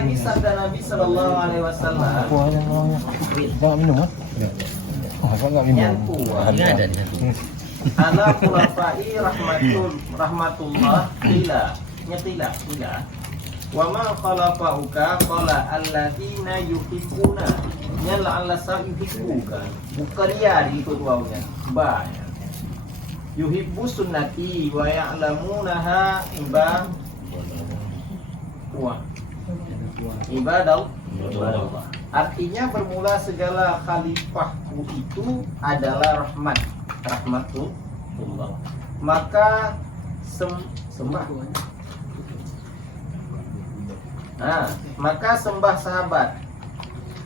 lagi sabda Nabi Sallallahu Alaihi Wasallam. Jangan minum ah. Enggak minum. Yang kuat. Ini ada di satu. Ala khulafai rahmatullah ila. Nyatila. Wa ma khalafauka qala alladziina yuhibbuna. Nyala Allah sa yuhibbuka. Bukan ya diikut wawunya. Ba. Yuhibbu sunnati wa ya'lamunaha ibadah. Artinya bermula segala khalifahku itu adalah rahmatullah. Maka sembah. Maka sembah sahabat.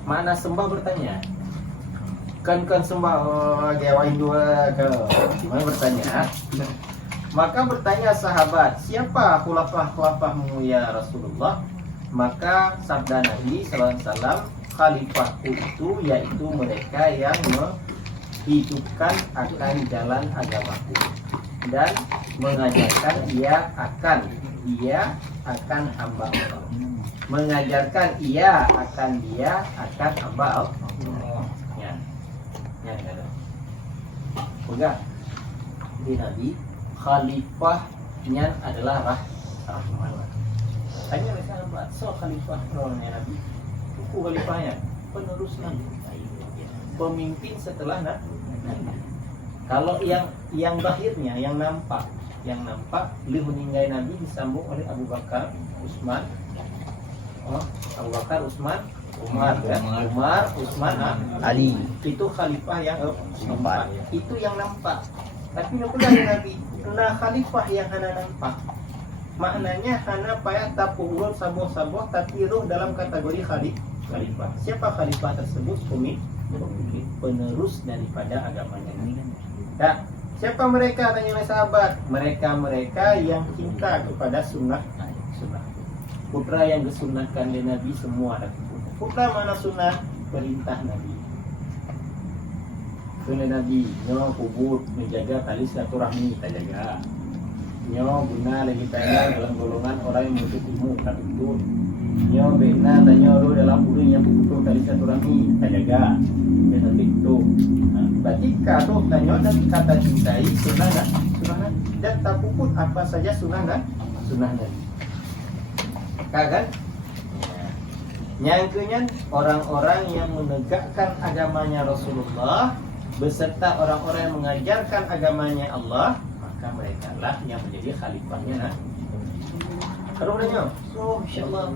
Mana sembah bertanya? Kan sembah gawain dua ke. Mana bertanya? Maka bertanya sahabat, siapa khulafahmu ya Rasulullah? Maka sabda Nabi sallallahu alaihi wasallam, khalifahku itu yaitu mereka yang menghidupkan akan jalan agamaku dan mengajarkan ia akan hamba Allah. Mengajarkan ia akan hamba Allah. Ya. Pegang. Jadi Nabi khalifahnya adalah rahmat. Tanya oleh sahabat, so khalifah rolnya Nabi. Buku khalifahnya penerus Nabi. Pemimpin setelah Nabi. Kalau yang bahirnya, yang nampak beliau meninggal Nabi disambung oleh Abu Bakar, Utsman, Umar, Utsman, Ali. Itu khalifah yang nampak. Itu yang nampak. Tapi nukulah Nabi, nah khalifah yang hana nampak. Maknanya hana payah tapuhul saboh-saboh tapi ruh dalam kategori khalifah. Siapa khalifah tersebut? Pemimpin, penerus daripada agamanya ini. Nah, siapa mereka? Tanya oleh sahabat. Mereka yang cinta kepada sunnah. Putra yang disunahkan oleh Nabi semua. Putra mana sunnah? Perintah Nabi. Sunnah Nabi, nyo kubur menjaga tali silaturahmi kita jaga. Nyo guna lagi tanya dalam golongan orang yang menuntut ilmu kita tuntut. Nyo bina tanya lu dalam bulan yang putus tali silaturahmi kita jaga. Kita itu. Berarti kalau tanya dan kata cintai sunnah dan tak puput apa saja sunnah Nabi. Kan? Nyangkunya orang-orang yang menegakkan agamanya Rasulullah beserta orang-orang yang mengajarkan agamanya Allah, maka mereka lah yang menjadi khalifahnya. Kalau nanya, insyaallah.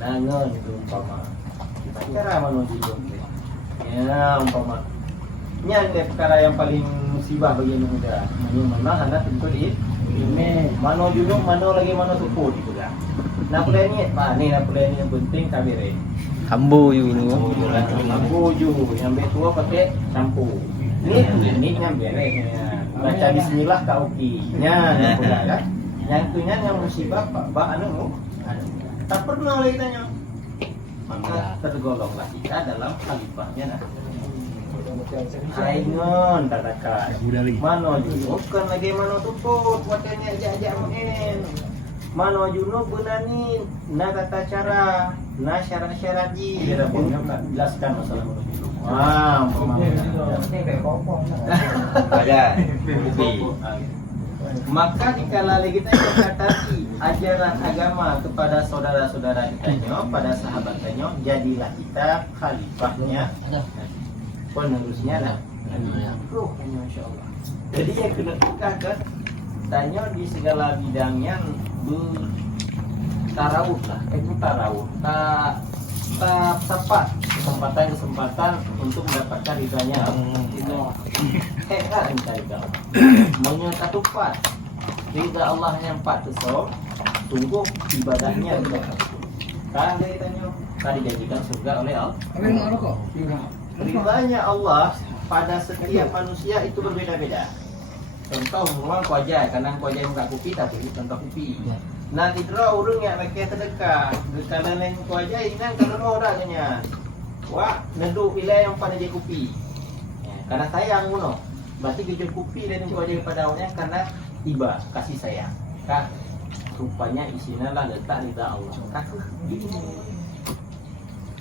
Nangon itu umpama. Cara menuju ya umpama. Nyande perkara yang paling musibah bagi muda. Mana hendak tentu di ini mano junuk mano lagi mano support gitu kan. Nak plan ni, nak plan yang penting kabire. Kambu you lu. Kambu you yang betua pakai sampo. Ni yang beres. Baca bismillah kau nya kan. Yang tunya yang musibah Pak anu. Tak pernah lagi tanya. Maka tergolonglah kita dalam khalifahnya nah. Aingon tadaka. Mano junuk kan lagi mano support wakenya aja main. Mano junub benanin, na tata cara, na syarat-syarat ji. Dia pun jelaskan masalah menurut junub. Ada. Maka dikala kita katakan ajaran agama kepada saudara-saudara kita, pada sahabat kita, jadilah kita khalifahnya, penerusnya lah. Insyaallah. Jadi yang kena tukar tanya di segala bidangnya tarawuh lah, itu tarawuh. Tak tepat kesempatan untuk mendapatkan ridhanya. Itu hebat mencari kau. Menyata tupat ridha Allah yang empat tersebut. Sungguh ibadahnya kan dia tanya tadi dijanjikan surga oleh Allah. Ridhanya Allah pada setiap manusia itu berbeda-beda. Contoh memang kuaja, kadang kuaja yang tak kopi tapi contoh kopi. Nah tidra urung yang pakai sedekah. Kalau lain kuaja inang kalau mau dah tanya. Wah, neduk bila yang pada je kopi. Karena sayang ngono. Berarti kerja kopi dan kuaja pada awalnya karena tiba kasih sayang. Kan? rupanya isinya lah letak ridha Allah. Kata gini.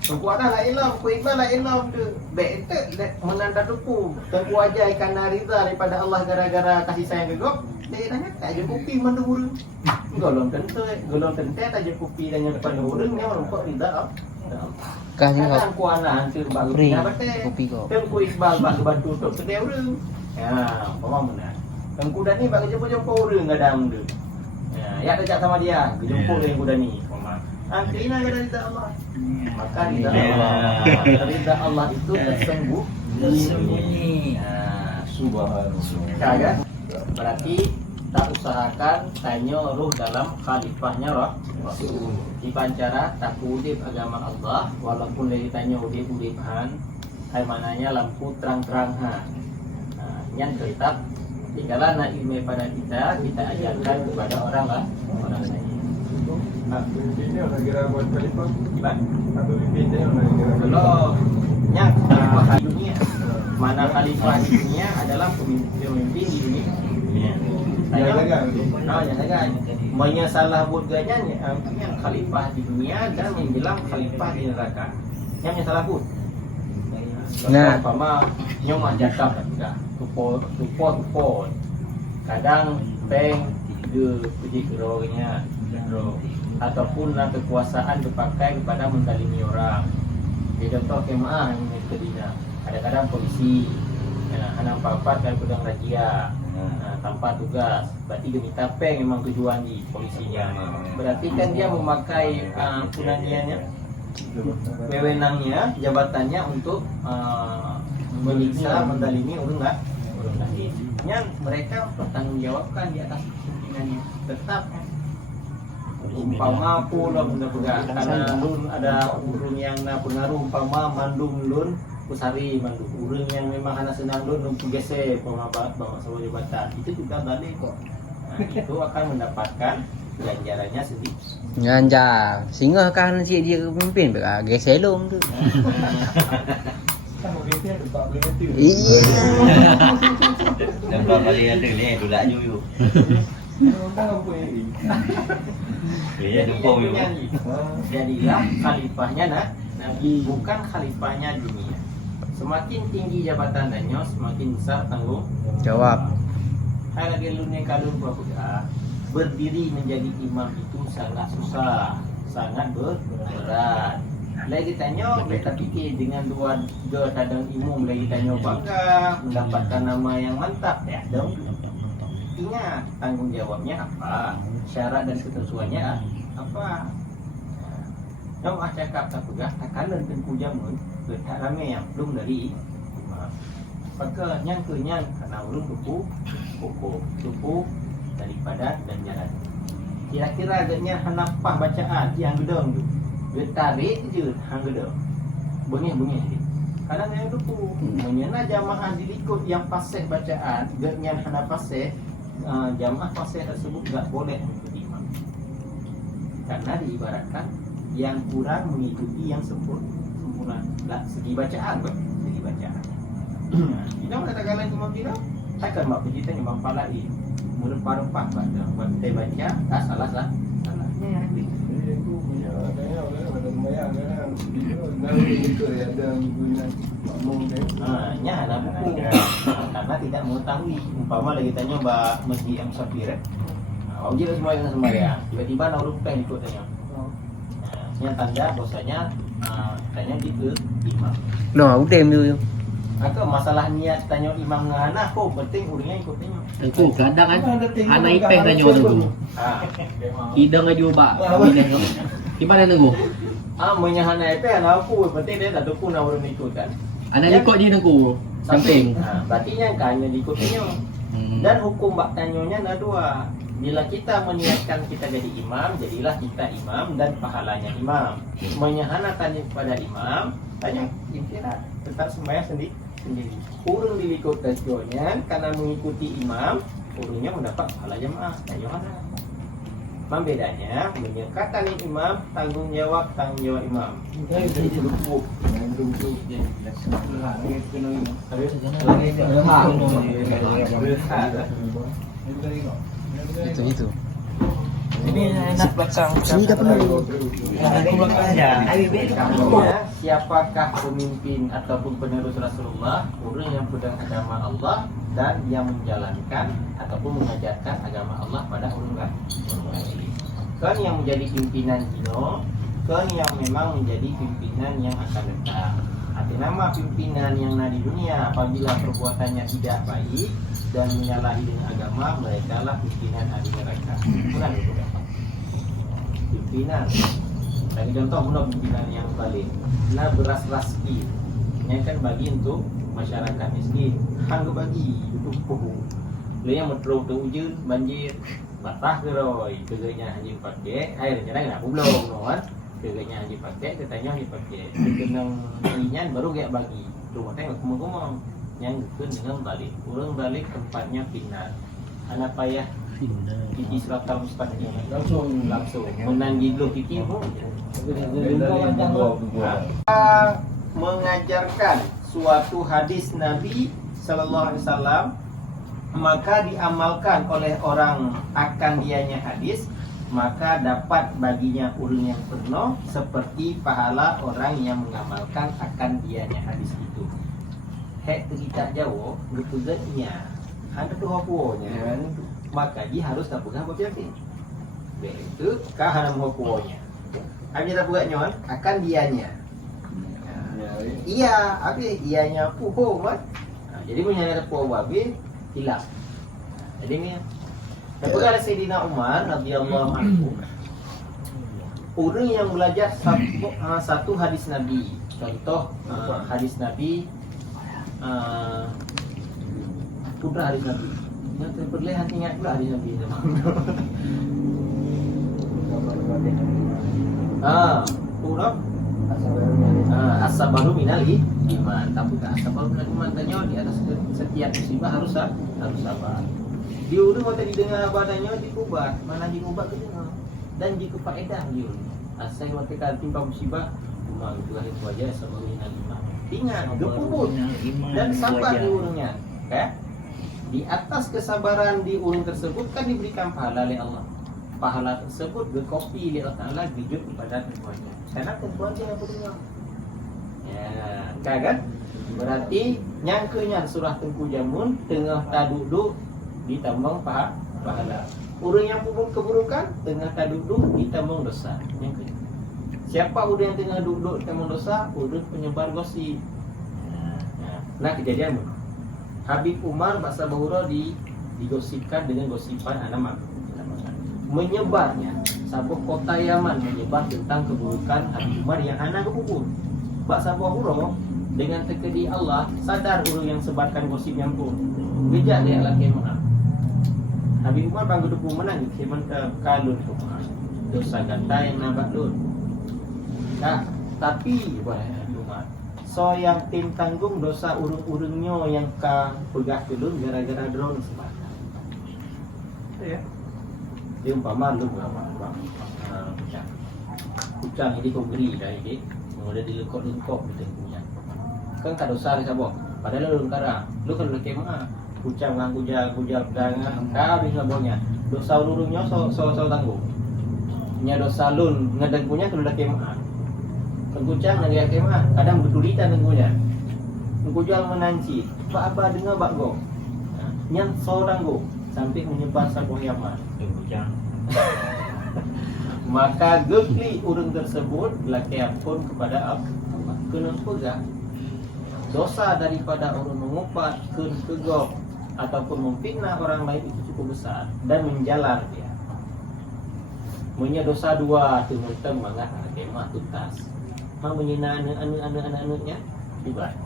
Tunggu ada lah ilam, ku ikhlas lah ilam tu. Betul, menanda tuku. Tunggu aja ikan ridha daripada Allah gara-gara kasih sayang gegok. Dia tanya, tak je kopi mana urang. Golong tente tak je kopi dan yang pada urang yang merukuk ridha. Kasih kau Kadang ku anak hantar baru free nak betul. kopi kau. Tengku Iqbal bak bantu tok sedih urang. Ya, pemam benar. Tengku dah ni bak jumpa urang kadang tu. Ya, dejak sama dia, jumpa dengan kuda ni. Pemam. Akhirnya ada ridha Allah. Maka ridha Allah. Ridha Allah itu tersembunyi. Subhanallah. Kan? Berarti tak usahakan tanya ruh dalam khalifahnya Rasul. Dipancara tak udip agama Allah walaupun dia tanya udip-udipan hai mananya lampu terang-terang yang tetap tinggalah nak ilmu pada kita ajarkan kepada orang lain. Ini orang kira buat khalifah. Baik. Atau pimpin orang kira. Kalau yang khalifah di dunia, mana khalifah di dunia adalah pemimpin di dunia. Yang jaga. Banyak salah buat ganyan yang khalifah di dunia dan menjelang khalifah di neraka. Yang salah buat. Nah, Pama nyom jatah juga. Tupo. Kadang peng dia pergi gerongnya. Ataupun kekuasaan dipakai kepada mendalimi orang. Jadi contoh kemah yang kedina. Kadang-kadang polisi anak papat dan pedang razia tanpa tugas. Berarti dia minta peng memang tujuan di polisinya. Berarti kan dia memakai punaniannya, wewenangnya, jabatannya untuk menyiksa, mendalimi orang lain. Yang mereka bertanggungjawabkan di atas pimpinannya. Tetap umpama pula benda pegang karena lun ada urun yang na pengaruh umpama mandung lun kusari mandung urun yang memang anak senang lun untuk geser pemabat bawa sebuah jabatan itu juga balik kok. Itu akan mendapatkan ganjarannya sendiri. Ganjar. Singa kan si dia pemimpin berak geselong tu. Sama kita ada 40 meter. Iya. Nampak balik ada ni duduk aju. Orang apa ini? Ya dumpau yo. Jadilah khalifahnya Nabi, bukan khalifahnya dunia. Semakin tinggi jabatannya, semakin besar tanggung Jawab. Hai lagi lu ni kalun buah berdiri menjadi imam itu sangat susah, sangat berat. Lagi tanya, kita fikir dengan dua kadang imam lagi tanya bangga mendapatkan nama yang mantap ya dong. Ingat tanggung jawabnya apa, syarat dan ketentuannya apa. Yang cakap tak pegah, takkan dan tengku jamun bertak ramai yang belum dari imam. Maka yang kenyang karena ulun tupu daripada ganjaran. Kira-kira agaknya hanapah bacaan yang gedong tu. Dia tarik je hang gedong. Bunyi je. Kadang yang tupu menyena jamaah diikut yang fasih bacaan, agaknya hana fasih, jamaah fasih tersebut tak boleh mengikuti imam. Karena diibaratkan yang kurang mengikuti yang sempurna. Lah segi bacaan kok, segi bacaan. Kita katakan lain imam kita, takkan mak pergi tanya imam palai. Merempah-rempah pada buat kita baca, tak salah. Salahnya Jadi aku punya kaya orang ada lumayan kan. Dalam itu ada guna makmum dia. nya ada buku. Karena tidak mengetahui. Umpama lagi tanya mbak Masjid M Safir. Wajib semua yang sembahyang. Tiba-tiba nak rupiah ikut tanya. Yang tanda bahasanya tanya gitu imam. No, udah tu. Maka masalah niat tanya imam dengan anak kok penting urangnya ikut tanya. Tentu kadang kan anak ipeh tanya orang tu. Hidang aja ba. Gimana nunggu? Menyahana IP anak aku penting dia tak tahu nak orang ikut kan. Anak ikut je nunggu. Samping. Berarti yang kanya ikutnya. Dan hukum bak tanyonya ada dua. Bila kita meniatkan kita jadi imam, jadilah kita imam dan pahalanya imam. Menyahana tanya kepada imam, tanya intirat tetap sembahyang sendiri. Urung diikut tasyonya karena mengikuti imam, urungnya mendapat pahala jemaah. Tanyohana. Bedanya menyekatan imam tanggung jawab imam. Itu. Ini enak belakang. Sini dah penuh. Kamunya, siapakah pemimpin ataupun penerus Rasulullah? Orang yang pegang agama Allah dan yang menjalankan ataupun mengajarkan agama Allah pada orang lain. Kan yang menjadi pimpinan Dino, kan yang memang menjadi pimpinan yang akan datang. Arti nama pimpinan yang ada di dunia apabila perbuatannya tidak baik dan menyalahi dengan agama, mereka lah pimpinan ahli neraka. Bukan itu kan? Pimpinan. Lagi contoh guna pimpinan yang balik. Nah beras raski, yang kan bagi untuk masyarakat miskin. Hang bagi untuk puhu. Lalu yang metro tu hujan banjir, batah keroi, kerjanya hanya pakai air jangan nak belum, kan? Kerjanya hanya pakai, katanya hanya pakai. Kenang ringan baru gak bagi. Rumah tengok kumur-kumur. Yang itu dengan balik. Orang balik tempatnya pindah. Anak payah Kiki Selatan Ustaznya langsung menangi dulu Kiki pun mengajarkan suatu hadis Nabi Sallallahu Alaihi Wasallam, maka diamalkan oleh orang akan dianya hadis, maka dapat baginya urun yang penuh seperti pahala orang yang mengamalkan akan dianya hadis itu. Hek kita jauh berpegatnya ada tu hapuonya, maka dia harus tak pegang berarti. Itu kahana hapuonya. Hanya tak pegangnya akan dianya. Iya, habis ianya puho kan. Jadi menyana puho habis hilang. Jadi ni kepada Sayyidina Umar radhiyallahu anhu, orang yang belajar satu hadis Nabi, contoh hadis Nabi, putra hadis Nabi, yang terperlihat ingat pula hadis Nabi itu. Putra as-sabaru minal iman. Tapi as-sabaru minal iman tanya di atas setiap musibah harus sabar. Di urang waktu didengar badannya dikubat, mana dikubat ke dengar. Dan jika faedah dia. Asal waktu kali timpa musibah, cuma itu itu aja as-sabaru minal iman. Ingat, gekubut dan sabar di urangnya. Okay? Di atas kesabaran di urang tersebut kan diberikan pahala oleh Allah. Pahala tersebut berkopi oleh Allah Ta'ala dijut kepada tuannya. Karena tuannya yang dengar. Ya, kan? Berarti nyangkanya surah Tengku Jamun tengah tak duduk ditambang pahala. Orang yang membuat keburukan tengah tak duduk ditambang dosa. Nyangkanya. Siapa orang yang tengah duduk ditambang dosa? Orang penyebar gosip. Nah kejadian Habib Umar Baksa Bahura digosipkan dengan gosipan anak menyebarnya sebuah kota Yaman menyebar tentang keburukan Habib Umar yang anak kebubur. Baksa Bahura dengan tekedi Allah sadar orang yang sebarkan gosip yang pun bijak dia laki maaf. Habib Umar bangga dupu menang keman ke kalun tu dosa kata yang nabak lun. Nah, tapi Umar so yang tim tanggung dosa urung-urungnya yang ka pegah kelun gara-gara drone sebar. Itu ya. Dia umpama lu kucang ini kau beri dah ini. Kemudian dilekok-lekok di tengkunya. Kan tak dosa dia sabok. Padahal lu karang. Lu kan lelaki mah. Kucang ngang kujal pegangan. Kau dengan bonya. Dosa urungnya so tanggung. Nya dosa lun ngedeng punya kalau lelaki mah. Kucang lagi lelaki mah. Kadang bertulitan tengkunya. Kujal menanci. Apa dengar bak go. Yang seorang go sampai menyebar sabuh Yaman. Kucang. Maka gekli urang tersebut laki pun kepada Allah. Kenapa gak? Dosa daripada orang mengupat, kegok ataupun memfitnah orang lain itu cukup besar dan menjalar dia. Punya dosa dua tu muntem mangat kemah tuntas. Mau menyina anak-anaknya dibuat.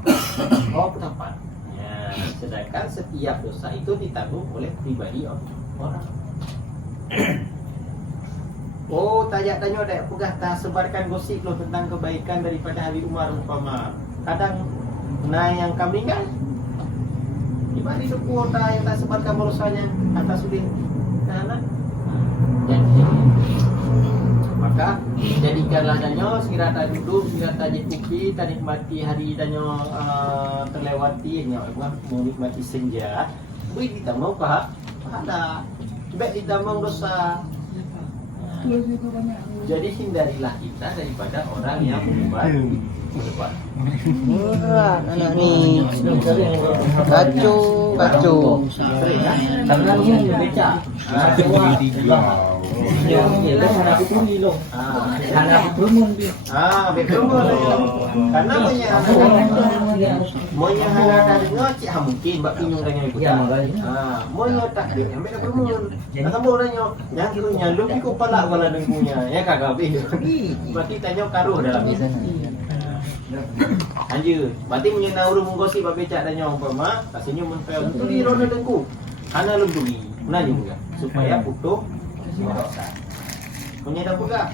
Oh kenapa? Ya, sedangkan setiap dosa itu ditanggung oleh pribadi orang. Oh, tanya dek, pegah tak sebarkan gosip lo tentang kebaikan daripada Habib Umar umpama. Kadang yang kami kan gimana itu kuota yang tak sebarkan borosanya atas sudah nah. Jadi maka jadikanlah danyo sekira tak duduk, sekira tak jekupi, tak nikmati hari danyo terlewati nyo mau nikmati senja. Bui ditambah pahala. Baik ditambah dosa. Jadi hindarilah kita daripada orang yang membuat debat. Berat anak ni. Kacau, kacau. Karena dia becak. Ialah anak itu lilong. Anak bermun dia. Betul. Karena monya hana cik mungkin bak pinyung dengan ibu. Monya tak dia ambil dah bermun. Kata orangnya yang kirunya lu ki kepala wala dengunya. Ya kagak habis. Berarti tanya karuh dalam ni. Anjir, berarti menyena urung menggosi bab becak dan nyong umpama, rasanya mun fail tu di rona dengku. Hana lembuli. Menanya juga supaya putus merasa. Punya dah pegak.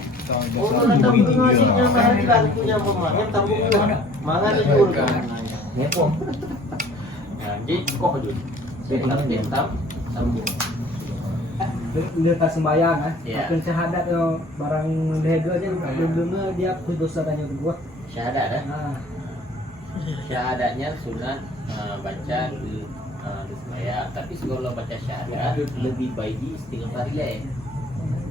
Oh, nak tahu ngasihnya mahal punya mama, yang tambung tu. Mangan jujur kan. Nepok. Jadi kok jujur. Bentam sambung. Dia tak sembahyang Ya. Akan syahadat tu barang lega je belum dia hapus dosa tanya tu buat. Syahadat dah. Ha. Syahadatnya sunat baca di sembahyang. Tapi kalau baca syahadat lebih baik di istighfar lain.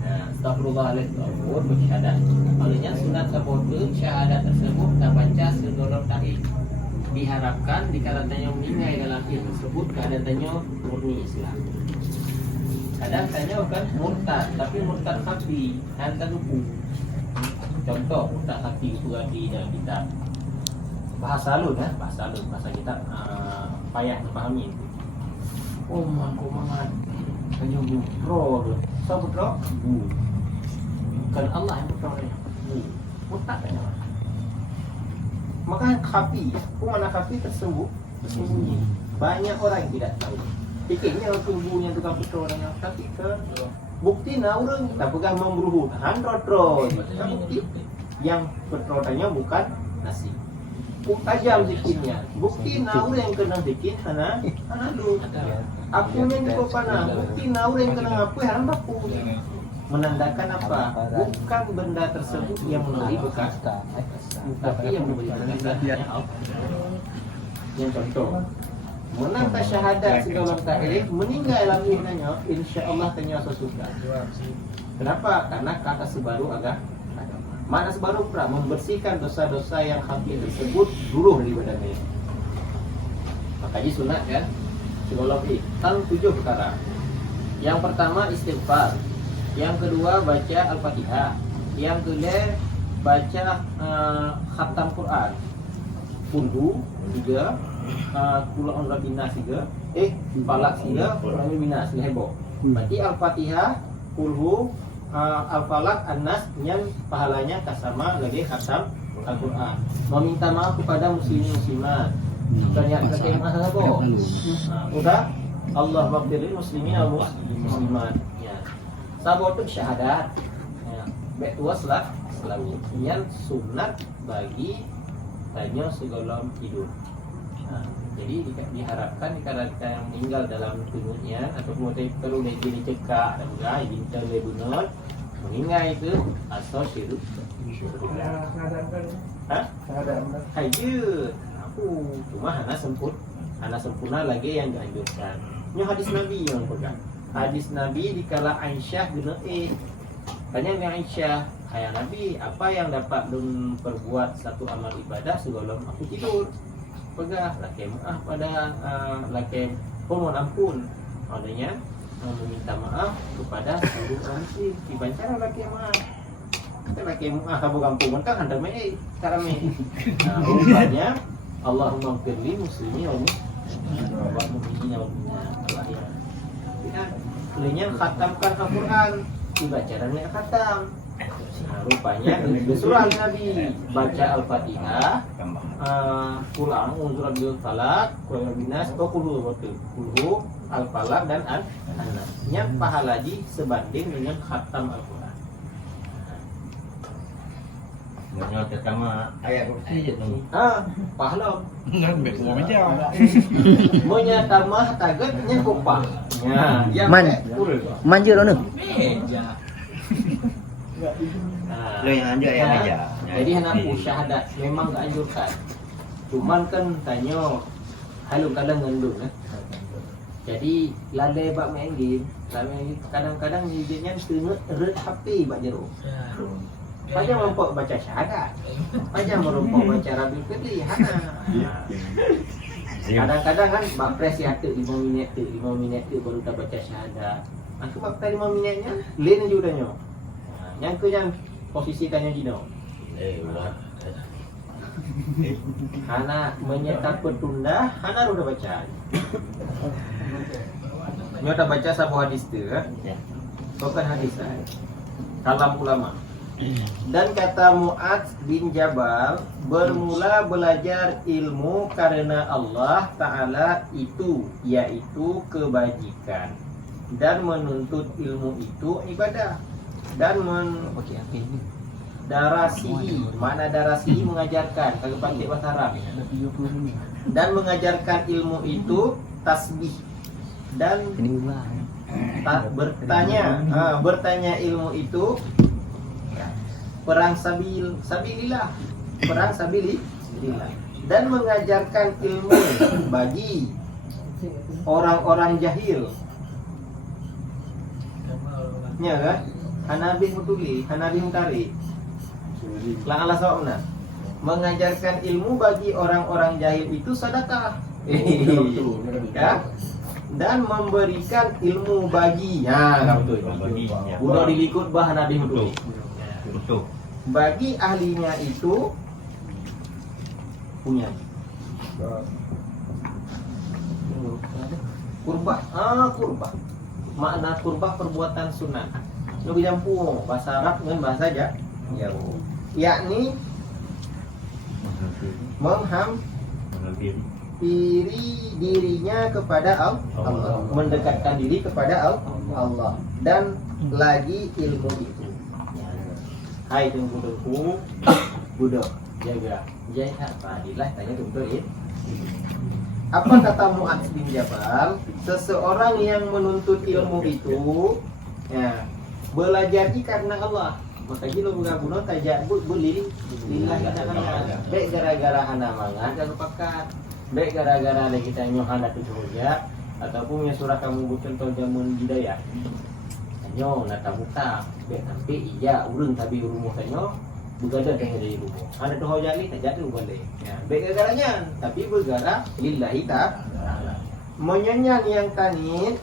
Astagfirullahaladzim baca syahadat. Maknanya sunat sabotun syahadat tersebut kita baca sedolor tahid. Diharapkan dikarenakan meninggal dalam ilmu tersebut keadaannya murni Islam. Kadang tanya kan murtad, tapi murtad khafi, hantar lupu. Contoh murtad khafi itu di dalam kitab. Bahasa lu kan, bahasa kita payah dipahami. Oh man, tanya bro, so bro, kan Allah yang bro ni, murtad tanya. Maka khafi, mana khafi tersebut bersembunyi. Banyak orang yang tidak tahu. Fikirnya tubuhnya tukang petrol orang, tapi ke bukti na orang tak pegang memburu, handrotro. Bukti yang petrolnya bukan nasi. Tajam zikirnya. Bukti na orang yang kena zikir hana lu. Aku ni kau pana. Bukti na orang yang kena apa haram baku. Menandakan apa? Bukan benda tersebut yang memberi bekas, tapi yang memberi bekas. Yang contoh. Menang tak syahadat segala takrif meninggal dalam dunia, insya-Allah tanya surga. Kenapa? Karena kata sebaru agama. Mana sebaru pula membersihkan dosa-dosa yang khafi tersebut dulu dari badannya. Makanya sunat kan? Segala tan 7 perkara. Yang pertama istighfar. Yang kedua baca Al-Fatihah. Yang kedua baca khatam Quran. Kulhu 3, Kulon Rabinas 3, Falak 3, Kulon Rabinas heboh. Berarti Al-Fatihah, Kulhu, Al-Falak, An-Nas yang pahalanya kasama lagi khatam Al-Quran. Meminta maaf kepada muslimin-muslimat. Banyak kata yang mahal apa? Udah Allah maghfiril muslimin wal muslimat. Ya. Sabot itu syahadat. Ya. Betuas lah selalu. Yang sunat bagi tanya segala hidup. Jadi diharapkan kalau kita yang meninggal dalam tubuhnya atau kemudian perlu dicekak dan juga bintar lebunot meninggal itu asal syirik. Hai je. Aku cuma hana sempurna lagi yang dianjurkan. Ini hadis Nabi yang pegang. Hadis Nabi dikala Aisyah guna tanya dengan Aisyah, hai Nabi, apa yang dapat dun perbuat satu amal ibadah sebelum aku tidur? Pegah laki maaf pada laki mohon ampun. Adanya meminta maaf kepada seluruh muslim. Dibaca laki maaf. Kita laki maaf kamu kampung kan anda mai cara mai. Rupanya Allahumma firli muslimin wa mu'minina wa mu'minat. Ya. Lainnya khatamkan Al-Quran. Dibaca dan khatam. Rupanya di surah Nabi baca Al-Fatihah, pulang surat Al-Falaq, Qul Binas, Qul Al-Falaq dan An-Nas. Yang pahalanya sebanding dengan khatam Al-Quran. Banyak pertama ayat kursi je tu. Pahala. Ambil semua macam. Monya tamah tagetnya kopah. Ya, Man. Manja rono. Lo yang ada yang aja. Jadi hendak syahadat memang tak anjurkan. Cuman kan tanya halu kadang ngendung Jadi lalai bab main game Lalu kadang-kadang hidupnya tengah red HP bak jeruk. Pajak merupakan baca syahadat. Pajak merupakan baca Rabiul Fitri. Kadang-kadang kan bak press ya tu 5 minit tu baru tak baca syahadat. Aku bak 5 minitnya lain juga nya. Yang ke yang posisi tanya Dino. Ulah. Hana menyetap petunda, Hana udah baca. Nyo baca sebuah hadis tu, bukan hadis kalam ulama. Dan kata Mu'adz bin Jabal, bermula belajar ilmu karena Allah Ta'ala itu, yaitu kebajikan. Dan menuntut ilmu itu ibadah. Dan darasihi, mana darasihi mengajarkan, kalau pakai bahasa Arab. Dan mengajarkan ilmu itu tasbih. Dan bertanya ilmu itu perang sabilillah, perang sabilillah. Dan mengajarkan ilmu bagi orang-orang jahil. Ya kan? Hanabi mutuli, Hanabi mutari. Lang Allah sawabna. Mengajarkan ilmu bagi orang-orang jahil itu sedekah. Ya? Dan memberikan ilmu bagi. Ya, betul. Udah dilikut bah Nabi mutuli. Betul. Bagi ahlinya itu punya kurbah. Kurbah. Makna kurbah perbuatan sunat. Lu jampu bahasa Arab dengan bahasa Jawa. Yakni menghampiri dirinya kepada Allah, mendekatkan diri kepada Allah, dan lagi ilmu itu. Hai tunggu budok jaga padilah tanya tunggu Apa kata Mu'adz bin Jabal? Seseorang yang menuntut ilmu itu ya, belajar karena Allah. Maka jilo buka tajak beli lillah kadang-kadang. Baik gara-gara hana mangan jangan pakat. Baik gara-gara ada kita nyohana tu saja ataupun yang surah kamu contoh jamun hidayah. Nyo nak buka, baik sampai iya urun tapi rumah tanyo bergada dengan dari rumah. Ada tu hoja ni tajak tu boleh. Ya, baik gara-garanya tapi bergara lillahi ta'ala. Menyanyian yang tanit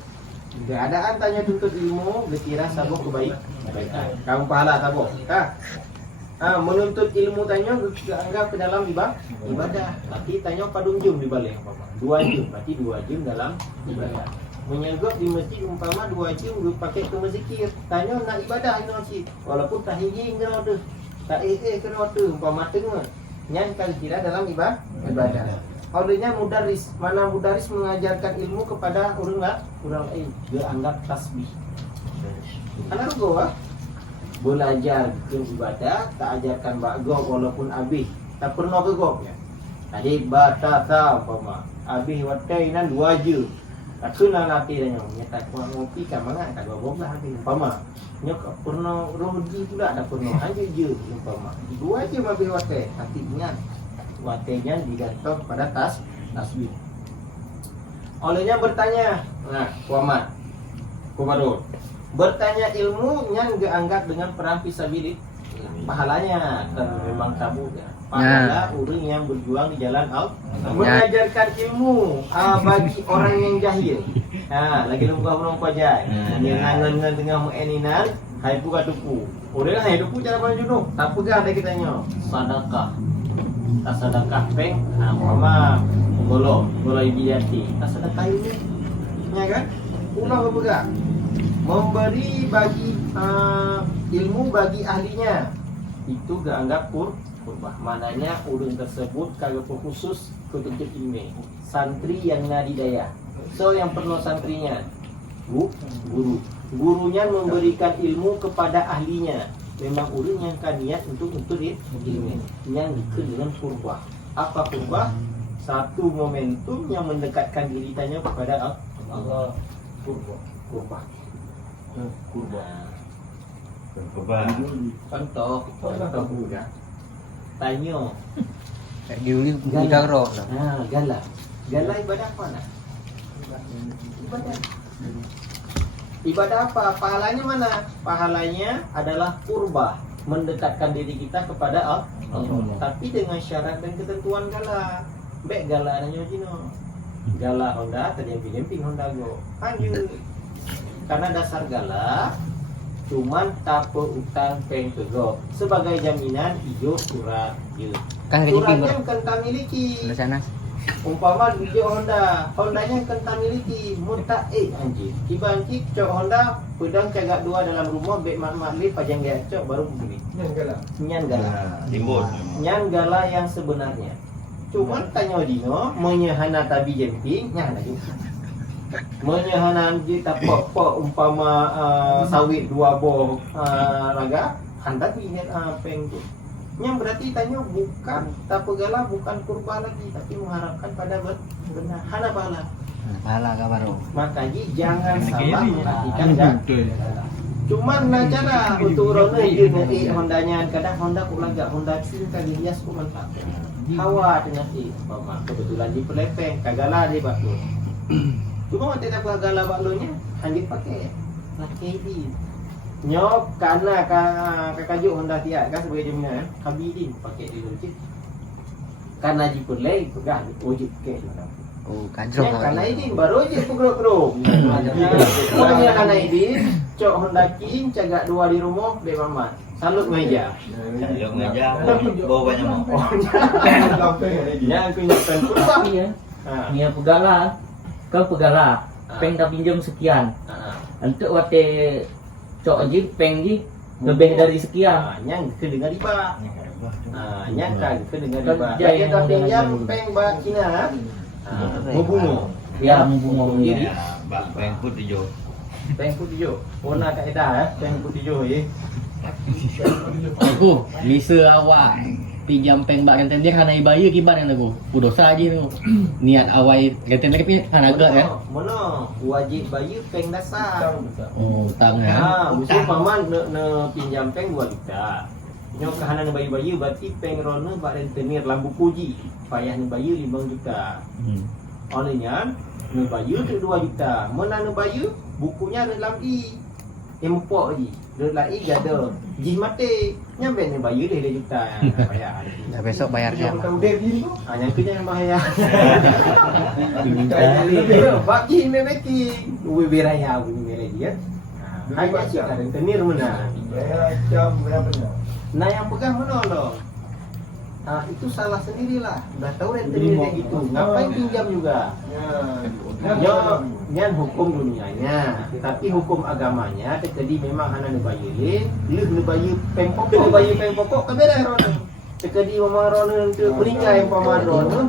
keadaan tanya tuntut ilmu berkira sabuk kebaikan. Kamu pahala sabuk. Menuntut ilmu tanya anggap ke dalam ibadah. Tapi tanya padung jum di balik. 2 jum, berarti 2 jum dalam ibadah. Menyegok di masjid umpama 2 jum pakai ke zikir. Tanya nak ibadah di masjid. Walaupun tak hinggi kena tu. Tak kena tu umpama tengah. Yang kali kira dalam ibadah. Audenya mudaris, mana mudaris mengajarkan ilmu kepada orang lain, dia anggap tasbih. Anak gua belajar ke ibadah, tak ajarkan bakgok walaupun abih, tak pernah ke gok ya. Tadi batata umpama, abih watainan 2 je. Tak kena nanti dah nyata kuat ngopi kan mana tak 12 habis umpama. Nyok pernah roji pula tak pernah aja je umpama. 2 je abih watai, tapi ingat watenya digantung pada tasbih. Olehnya bertanya, kuamat, kumarul. Bertanya ilmu yang dianggap dengan perang fisabilillah. Pahalanya kan memang tabu ya. Pahala orang yang berjuang di jalan Allah. Mengajarkan ilmu bagi orang yang jahil. Lagi lupa jahil. Yang dengan mu'eninan, hai buka tupu. Orang hai tupu cara mana juno? Tak pegang ada kitanya. Sedekah. Tak sedekah peng, mama bolo ibadati. Tak sedekah ini, ya kan? Ulah berpegang. Memberi bagi ilmu bagi ahlinya itu gak anggap kurbah. Mananya ulun tersebut kagak khusus ketujuh ilmu. Santri yang nadidaya. So yang perlu santrinya guru. Gurunya memberikan ilmu kepada ahlinya. Memang ulun yang kan niat untuk ilmu yang dikenal dengan kurbah. Apa kurbah? Satu momentum yang mendekatkan diri tanya kepada Allah. Kurbah. Contoh budak tanya Diuli udara. Gala ibadah apa nak? Ibadah. Ibadah apa? Pahalanya mana? Pahalanya adalah kurba, mendekatkan diri kita kepada Allah. Tapi dengan syarat dan ketentuan gala. Baik gala nanya jino. Gala Honda tadi yang Honda Go. Lanjut. Karena dasar gala cuman tape utang peng tego sebagai jaminan hijau surat je. Kan ke Jepang Suratnya kenta miliki. di sana. Umpama hijau Hondanya kenta miliki muta anjir. Kibanci cok Honda pedang cagak dua dalam rumah bek mak-mak pajang dia cok baru beli. Nyan gala. Timbul. Nyan gala yang sebenarnya. Cuman tanya dino menyehana tabi jemping nyana juga. Menyahanan kita pok umpama sawit dua boh raga hendak ingat peng tu. Yang berarti tanya bukan tapegala bukan kurban lagi tapi mengharapkan pada benar hana bala. Pahala ka baru. Makanya jangan salah mengartikan dah. Cuman cara untuk rono ini Hondanya kadang Honda kulaga Honda cinta dihias ku mantap. Hawa dengan umpama kebetulan di pelepeng kagala di batu. Cuma waktu tak gala baklonya hanya pakai di nyok karena kakajuk Honda tiak kan sebagai jaminan kabidin pakai di lojik karena jipun lei pegang ojek ke Oh, kajrong. karena ini baru je pegro-gro pokoknya karena ini cok Honda kin cagak dua di rumah be mamat salut meja Yang meja bawa banyak mau. yang punya kurang Iya. ha Nia pegala. Kau pegala. Peng dah pinjam sekian. Untuk wate cok je peng je lebih dari sekian. yang kedengar riba yang kan kedengar riba Kerja dia yang dah modal pinjam dulu. peng ba Cina membunuh Ya, membunuh diri. Ya, bak peng putih jo. peng putih hijau warna kaedah peng putih hijau Aku bisa awak pinjam peng bak ganten dia kana ibaya kibar yang lagu. Dosa aja tu. Niat awak ganten dia pi kana agak ya. mana wajib bayar peng dasar Oh, utang ya. mesti paman ne pinjam peng 2 juta nyok kahana ne bayu-bayu berarti peng rono bak rentenir lambu puji payah ne bayu 5 juta olehnya ne bayu tu 2 juta mana ne bayu bukunya ne dalam yang mepok lagi dia lai gada jih mati nyampe ne bayu dia 2 juta payah Dah besok bayarnya. yang tu jangan bahaya bagi me beki we beraya we beraya hai baca rentenir mana nah yang pegang mana lo? Itu salah sendirilah. Udah tahu rentenir kayak gitu. Ngapain pinjam juga? Nyan hukum dunianya, tapi hukum agamanya tekedi memang hana nebayilin, nebayu peng pokok kabeh rono. Tekedi memang rono untuk meninggal yang paman rono,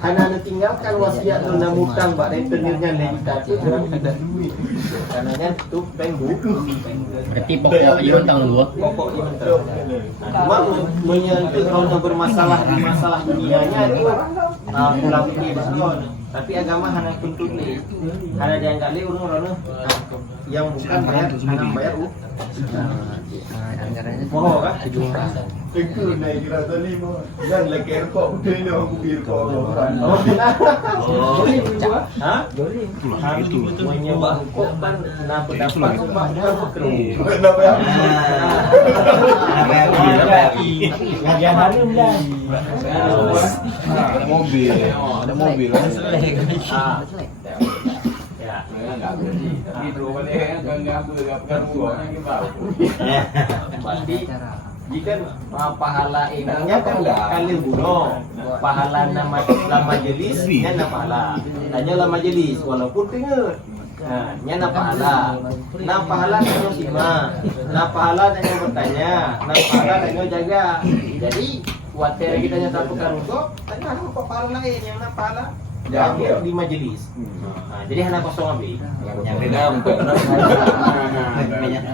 hana tinggalkan wasiat lu mutang bak rentenirnya lagi tapi orang tidak duit. Karena nyan tu peng buku. Berarti pokok aja hutang lu. Pokok ini cuma menyentuh rono bermasalah di masalah dunianya itu pulang pergi baslon. Tapi agama hanya tuntut ni, hanya jangan kali rono yang bukan bayar, hanya bayar Anggarannya Moho kan? 7 orang. Itu naik kira tadi mo. Yang lagi airport betul ni aku airport. Boleh juga? Hah? Boleh. Itu menyewa kok ban na pendapat sebab dia berkerung. Kenapa ya? Ngajian hari bulan. Ada mobil. Ada mobil kan? Ya. Itu boleh kan gambar Berarti jika pahala inangnya kan kali bunuh pahala nama majelis nya na pahala hanya la majelis walaupun dengar nya na pahala nanya sima na pahala nanya bertanya na pahala nanya jaga jadi water kita nya satu karuso tapi ada pahala lain yang na pahala jaga di majelis jadi hanya kosong abi Nyampe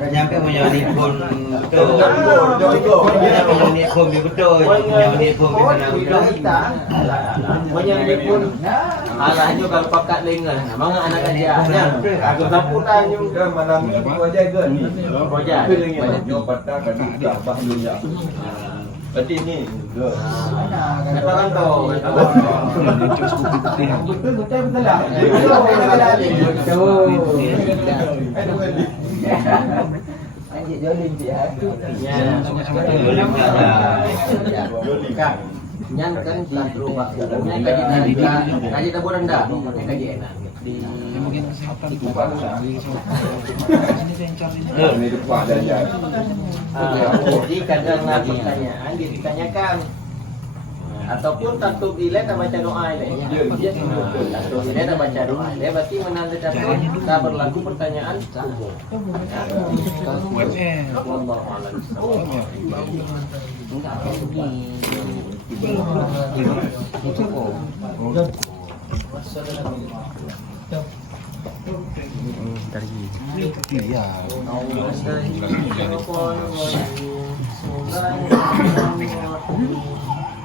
nyampe menjadi pun betul. Menjadi pun betul. Menjadi pun betul. Kita menjadi pun alahnya kalau pakat lengan. Mang anak aja. Aku taputan yung Malam ni aku aja kan. Roja. Banyak patah kan dah bah dunia. Berarti ni. Katakan tuh. Betul lah. Anjir jolin dia. Kak, nyan kan di rumah kaji taburan dah, kaji enak di Ni depan dah jalan. Jadi kadang lah pertanyaan ditanyakan ataupun takut bila tak baca doa ini. Takut bila tak baca doa ini berarti menandakan tak berlaku pertanyaan umum. Wallahu a'lam.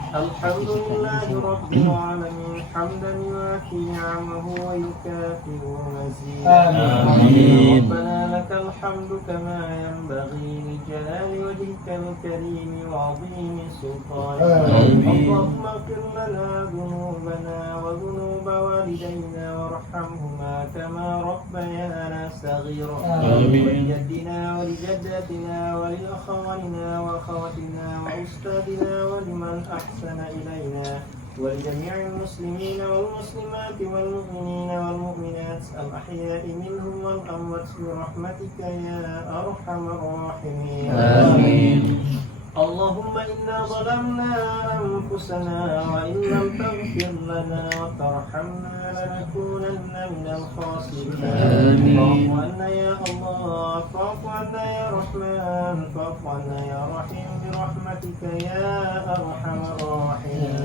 الحمد لله رب العالمين حمدا يوافي نعمه ويكافئ مزيدا ربنا لك الحمد كما ينبغي لجلال وجهك الكريم وعظيم سلطانك اللهم اغفر لنا ذنوبنا وذنوب والدينا وارحمهما كما ربيانا صغيرا ولجدنا ولجدتنا ولأخواننا وأخواتنا وأستاذنا ولمن أحسن إلينا ولجميع المسلمين والمسلمات والمؤمنين والمؤمنات الأحياء منهم والأموات برحمتك يا أرحم الراحمين آمين. اللهم إنا ظلمنا أنفسنا وإن لم تغفر لنا وترحمنا لنكونن من الخاسرين. فاعف عنا يا الله، فاعف عنا يا رحمن، فاعف عنا يا رحيم برحمتك يا أرحم الراحمين.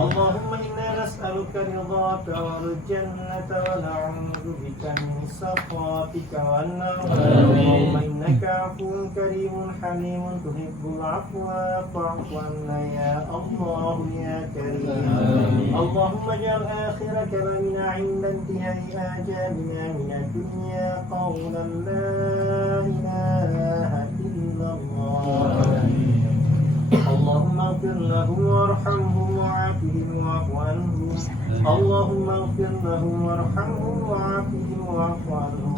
اللهم إنا نسألك رضاك والجنة ونعوذ بك من سخطك والنار. اللهم إنك عفو كريم حليم تحب العفو فاعف عنا يا الله يا كريم. اللهم اجعل آخر كلامنا عند انتهاء آجالنا من الدنيا قولا لا إله إلا الله. اللهم اغفر لهم وارحمهم وعافهم واعف عنهم. اللهم اغفر لهم وارحمهم وعافهم واعف عنهم.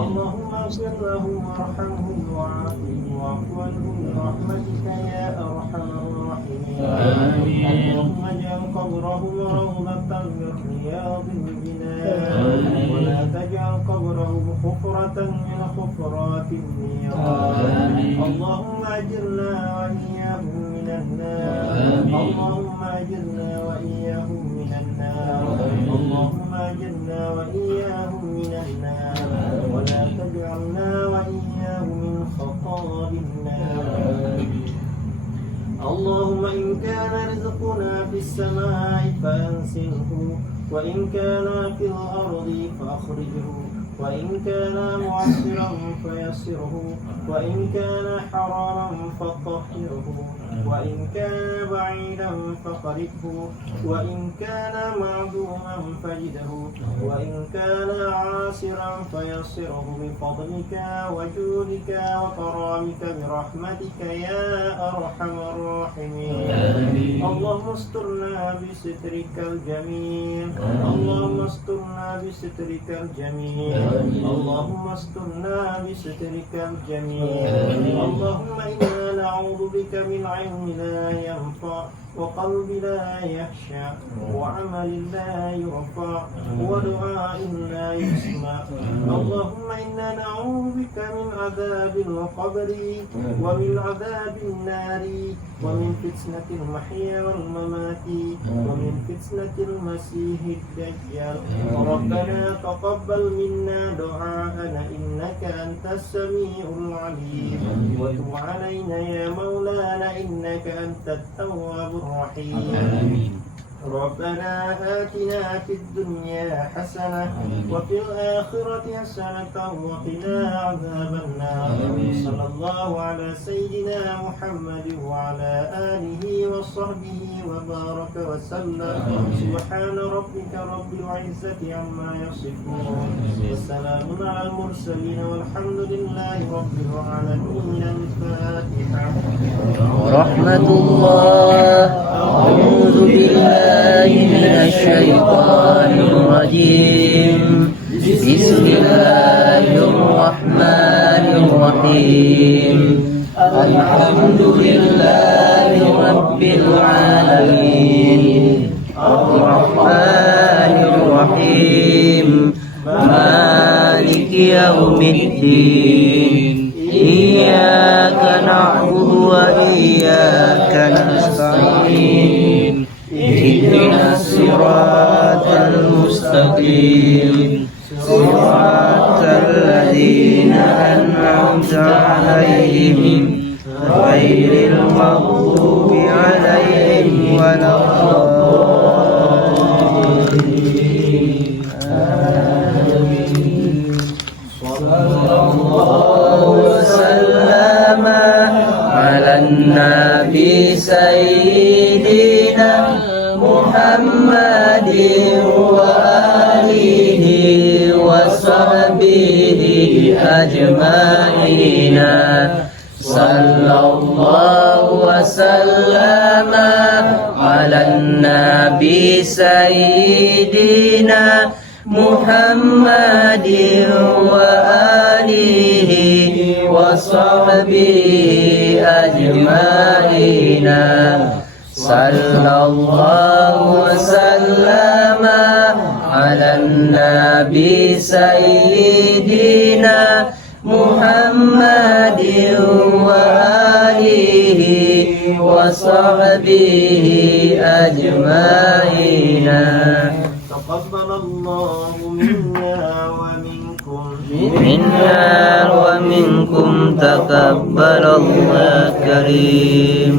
اللهم اغفر لهم وارحمهم وعافهم واعف عنهم برحمتك يا ارحم الراحمين. اللهم اجعل قبرهم روضة من رياض الجنان ولا تجعل قبرهم حفرة من حفرات النيران. اللهم اجرنا واياهم من النار. اللهم اجرنا واياهم من النار. اللهم اجرنا واياهم من النار ولا تجعلنا واياهم من خطاب النار. اللهم إن كان رزقنا في السماء فأنزله وإن كان في الأرض فأخرجه وإن كان معسرا فيسره وإن كان حراما فطهره وإن كان بعيدا فقربه وإن كان معدوما فجده وإن كان عاسرا فيسره بفضلك وجودك وكرامك برحمتك يا أرحم الراحمين. اللهم استرنا بسترك الجميل. اللهم استرنا بسترك الجميل. اللهم استرنا بسترك الجميل. اللهم إنا نعوذ بك من علم لا ينفع وقلب لا يخشع وعمل لا يرفع ودعاء لا يسمع. اللهم إنا نعوذ بك من عذاب القبر ومن عذاب النار ومن فتنة المحيا والممات ومن فتنة المسيح الدجال. ربنا تقبل منا دعاءنا إنك أنت السميع العليم وتب علينا يا مولانا إنك أنت التواب الرحيم. ربنا آتنا في الدنيا حسنة وفي الآخرة حسنة وقنا عذاب النار. صلى الله على سيدنا محمد وعلى آله وصحبه وبارك وسلم. سبحان ربك رب العزة عما يصفون وسلام على المرسلين والحمد لله رب العالمين. الفاتحة. ورحمة الله. أعوذ بالله من الشيطان الرجيم. بسم الله الرحمن الرحيم. الحمد لله رب العالمين. الرحمن الرحيم. مالك يوم الدين. إياك نعبد وإياك نستعين. اهدنا الصراط المستقيم. صراط الذين أنعمت عليهم غير المغضوب عليهم ولا الضالين. آمين. صلى الله وسلم على النبي سيدنا محمد وآله وصحبه أجمعين. صلى الله وسلم على النبي سيدنا محمد وآله وصحبه أجمعين. صلى الله وسلم على النبي سيدنا محمد وآله وصحبه أجمعين. تقبل الله منا ومنكم تقبل الله كريم.